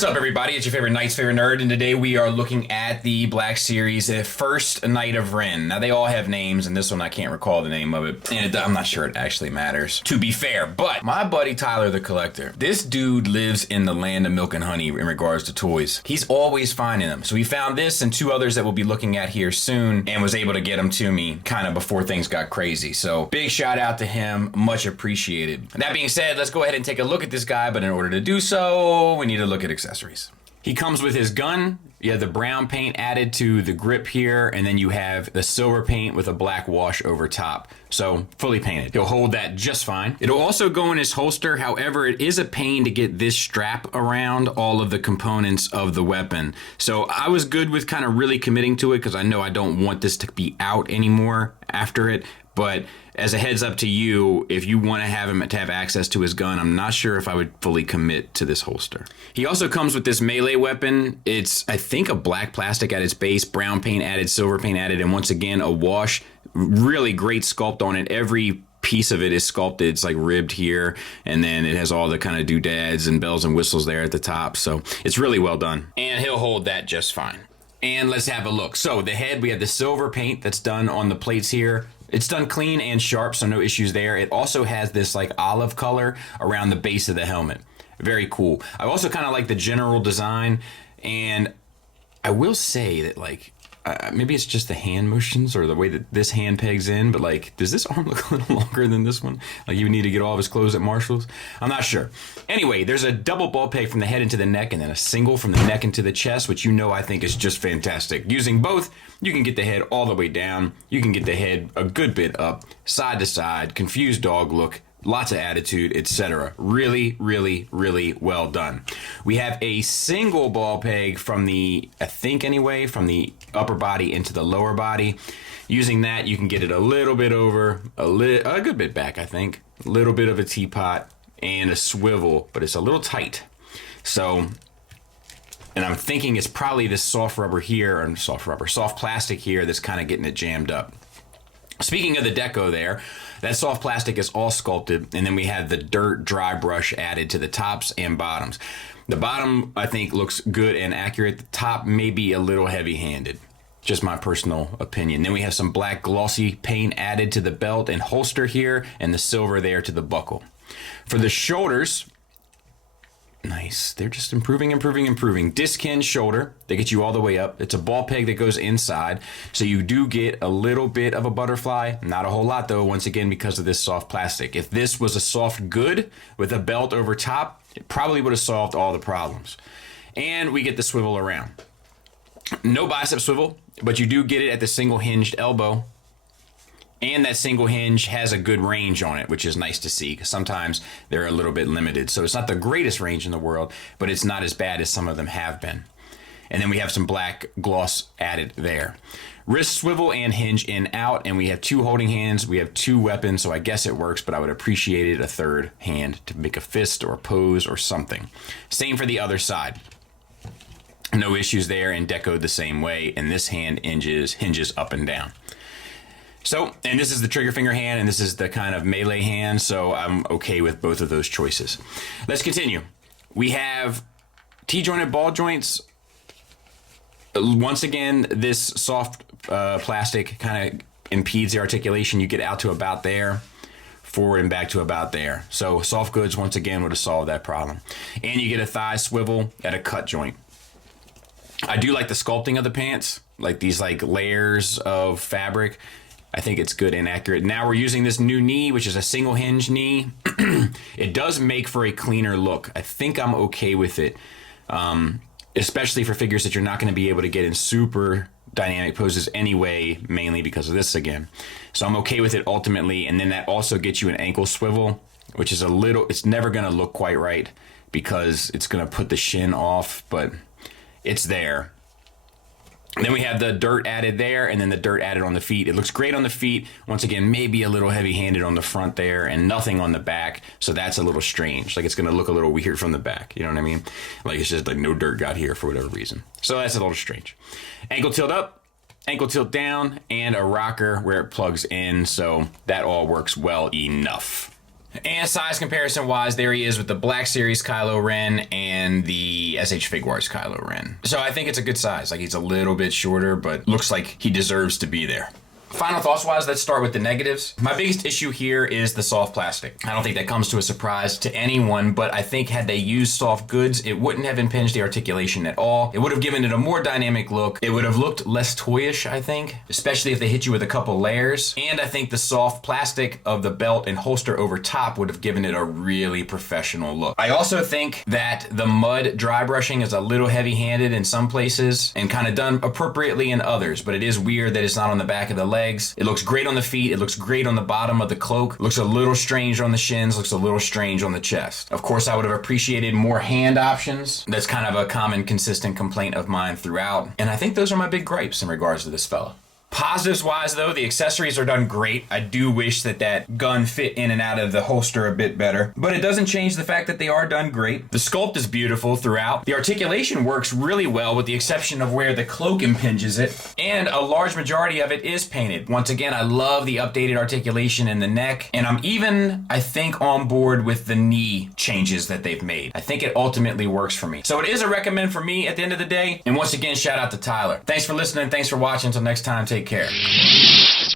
What's up, everybody? It's your favorite Knight's favorite nerd, and today we are looking at the Black Series First Knight of Ren. Now, they all have names, and this one I can't recall the name of it, and I'm not sure it actually matters, to be fair. But my buddy Tyler the Collector, this dude lives in the land of milk and honey in regards to toys. He's always finding them. So he found this and two others that we'll be looking at here soon, and was able to get them to me kind of before things got crazy. So big shout out to him, much appreciated. That being said, let's go ahead and take a look at this guy, but in order to do so, we need to look at accessories. He comes with his gun. You have the brown paint added to the grip here, and then you have the silver paint with a black wash over top. So fully painted. He'll hold that just fine. It'll also go in his holster. However, it is a pain to get this strap around all of the components of the weapon. So I was good with kind of really committing to it because I know I don't want this to be out anymore after it. But as a heads up to you, if you want to have him to have access to his gun, I'm not sure if I would fully commit to this holster. He also comes with this melee weapon. It's, I think, a black plastic at its base, brown paint added, silver paint added, and once again, a wash. Really great sculpt on it. Every piece of it is sculpted. It's like ribbed here, and then it has all the kind of doodads and bells and whistles there at the top. So it's really well done. And he'll hold that just fine. And let's have a look. So the head, we have the silver paint that's done on the plates here. It's done clean and sharp, so no issues there. It also has this like olive color around the base of the helmet. Very cool. I also kind of like the general design, and I will say that like, maybe it's just the hand motions or the way that this hand pegs in, but like, does this arm look a little longer than this one? Like you would need to get all of his clothes at Marshall's? I'm not sure. Anyway, there's a double ball peg from the head into the neck and then a single from the neck into the chest, which you know I think is just fantastic. Using both, you can get the head all the way down. You can get the head a good bit up, side to side, confused dog look, lots of attitude, etc. Really, really, really well done. We have a single ball peg from the, I think anyway, from the upper body into the lower body. Using that, you can get it a little bit over, a good bit back, I think. A little bit of a teapot and a swivel, but it's a little tight. So, and I'm thinking it's probably this soft plastic here that's kind of getting it jammed up. Speaking of the deco there, that soft plastic is all sculpted, and then we have the dirt dry brush added to the tops and bottoms. The bottom, I think, looks good and accurate. The top may be a little heavy-handed. Just my personal opinion. Then we have some black glossy paint added to the belt and holster here, and the silver there to the buckle. For the shoulders, nice. They're just improving. Disc hinge shoulder. They get you all the way up. It's a ball peg that goes inside. So you do get a little bit of a butterfly. Not a whole lot though, once again, because of this soft plastic. If this was a soft good with a belt over top, it probably would have solved all the problems. And we get the swivel around. No bicep swivel, but you do get it at the single hinged elbow. And that single hinge has a good range on it, which is nice to see because sometimes they're a little bit limited. So it's not the greatest range in the world, but it's not as bad as some of them have been. And then we have some black gloss added there. Wrist swivel and hinge in out, and we have two holding hands. We have two weapons, so I guess it works, but I would appreciate it a third hand to make a fist or a pose or something. Same for the other side. No issues there, and decoed the same way, and this hand hinges up and down. So, and this is the trigger finger hand, and this is the kind of melee hand, so I'm okay with both of those choices. Let's continue. We have T-jointed ball joints. Once again, this soft plastic kind of impedes the articulation. You get out to about there, forward and back to about there. So soft goods, once again, would have solved that problem. And you get a thigh swivel at a cut joint. I do like the sculpting of the pants, like these like layers of fabric. I think it's good and accurate. Now we're using this new knee, which is a single hinge knee. It does make for a cleaner look. I think I'm okay with it, especially for figures that you're not going to be able to get in super dynamic poses anyway, mainly because of this again. So I'm okay with it ultimately. And then that also gets you an ankle swivel, which is it's never going to look quite right because it's going to put the shin off, but it's there. Then we have the dirt added there, and then the dirt added on the feet. It looks great on the feet. Once again, maybe a little heavy-handed on the front there, and nothing on the back, so that's a little strange. Like, it's going to look a little weird from the back, you know what I mean? Like, it's just like no dirt got here for whatever reason. So that's a little strange. Ankle tilt up, ankle tilt down, and a rocker where it plugs in, so that all works well enough. And size comparison wise, there he is with the Black Series Kylo Ren and the SH Figuarts Kylo Ren. So I think it's a good size. Like, he's a little bit shorter, but looks like he deserves to be there. Final thoughts wise, let's start with the negatives. My biggest issue here is the soft plastic. I don't think that comes to a surprise to anyone, but I think had they used soft goods, it wouldn't have impinged the articulation at all. It would have given it a more dynamic look. It would have looked less toyish, I think, especially if they hit you with a couple layers. And I think the soft plastic of the belt and holster over top would have given it a really professional look. I also think that the mud dry brushing is a little heavy-handed in some places and kind of done appropriately in others, but it is weird that it's not on the back of the leg. It looks great on the feet. It looks great on the bottom of the cloak. Looks a little strange on the shins. Looks a little strange on the chest. Of course, I would have appreciated more hand options. That's kind of a common, consistent complaint of mine throughout. And I think those are my big gripes in regards to this fella. Positives wise though, the accessories are done great. I do wish that that gun fit in and out of the holster a bit better, but it doesn't change the fact that they are done great. The sculpt is beautiful throughout. The articulation works really well with the exception of where the cloak impinges it, and a large majority of it is painted. Once again, I love the updated articulation in the neck, and I'm even, I think, on board with the knee changes that they've made. I think it ultimately works for me. So it is a recommend for me at the end of the day, and once again, shout out to Tyler. Thanks for listening. Thanks for watching. Until next time, take care.